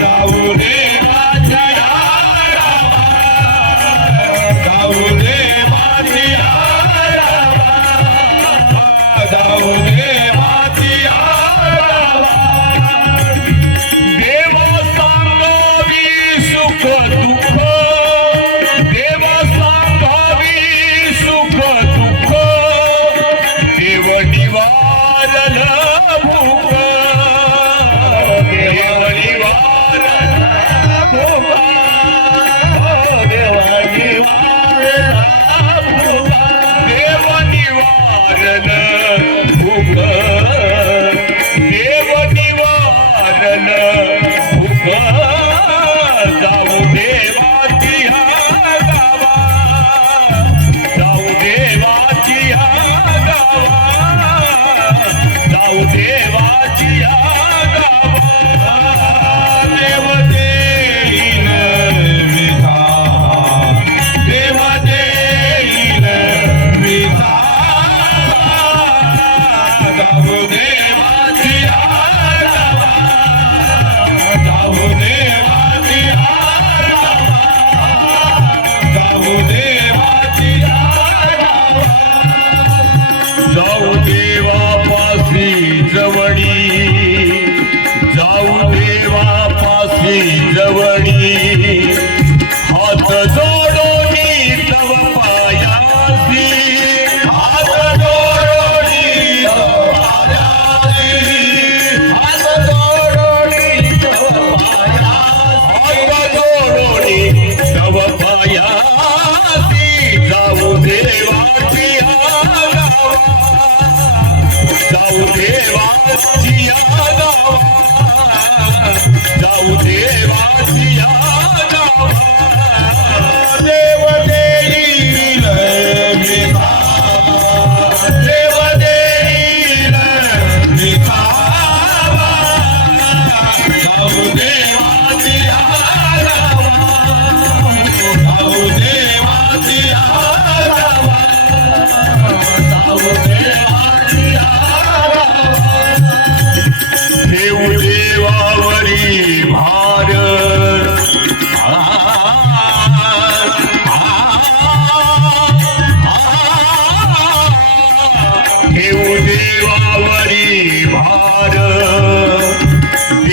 Dawood.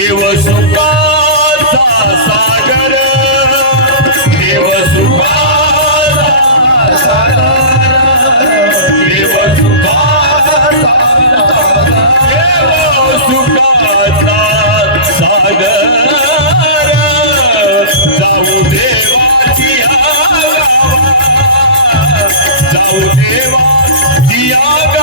देव सुखाचा सागर देव सुखाचा सागर देव सुखाचा देव सुखाचा सागर जाऊ देवाची जाऊ देवाची आगा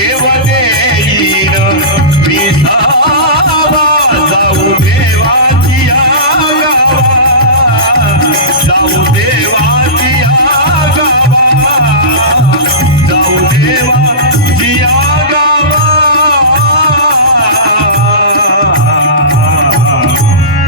Eu